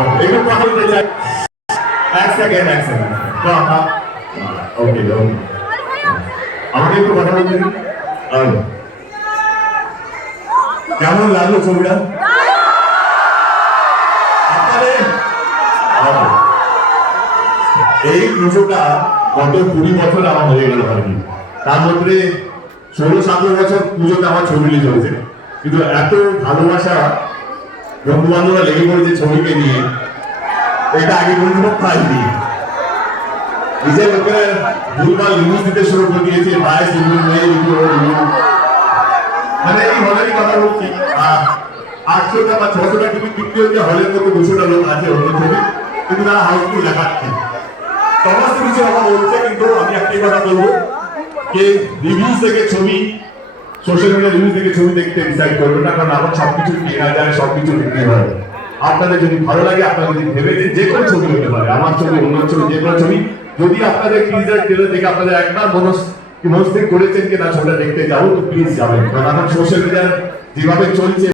একটু কথা বলতে চাই, এক সেকেন্ড ওকে ওকে, আমাকে একটু কথা বলতে দিন। কেমন লাগলো ছবিটা আপনাদের? এই পুজোটা গত 20 বছর আমার হয়ে গেল আর কি, তার মধ্যে 16-17 বছর পুজোতে আমার ছবি নিয়ে চলছে, কিন্তু এত ভালোবাসা বন্ধু বান্ধবরা লেগে পড়েছে ছবিকে নিয়ে, এটা আগে কোনোদিনও পাইনি। নিজের লোকেরা ভুলভাল নিউজ দিতে শুরু করে দিয়েছে, বায়াস রিভিউ মেয়ে রিভিউ, মানে এই হলেরই কথা বলছি। 800টা বা 600টা টিকিট বিক্রি হচ্ছে, হলের মধ্যে 200টা লোক আছে অন্য ছবি, কিন্তু তারা হাউসফুল দেখাচ্ছে, সমস্ত কিছু কথা বলছে। কিন্তু আমি একটাই কথা বলবো যে রিভিউজ থেকে ছবি, সোশ্যাল মিডিয়া রিভিউজ থেকে ছবি দেখতে ডিসাইড করবেন না, কারণ আমার সবকিছু কেনা যায়, সবকিছু দেখতে হয়। আপনাদের যদি ভালো লাগে, আপনারা যদি ভেবেছেন যে কোনো ছবি হতে পারে, আমার ছবি, অন্য ছবি, যে কোনো ছবি, যদি আপনাদের টিজার ট্রেলার দেখে আপনাদের একবার মনস্থির করেছেন যে না ছবিটা দেখতে যাবো, তো প্লিজ যাবেন, কারণ আমার সোশ্যাল মিডিয়া যেভাবে চলছে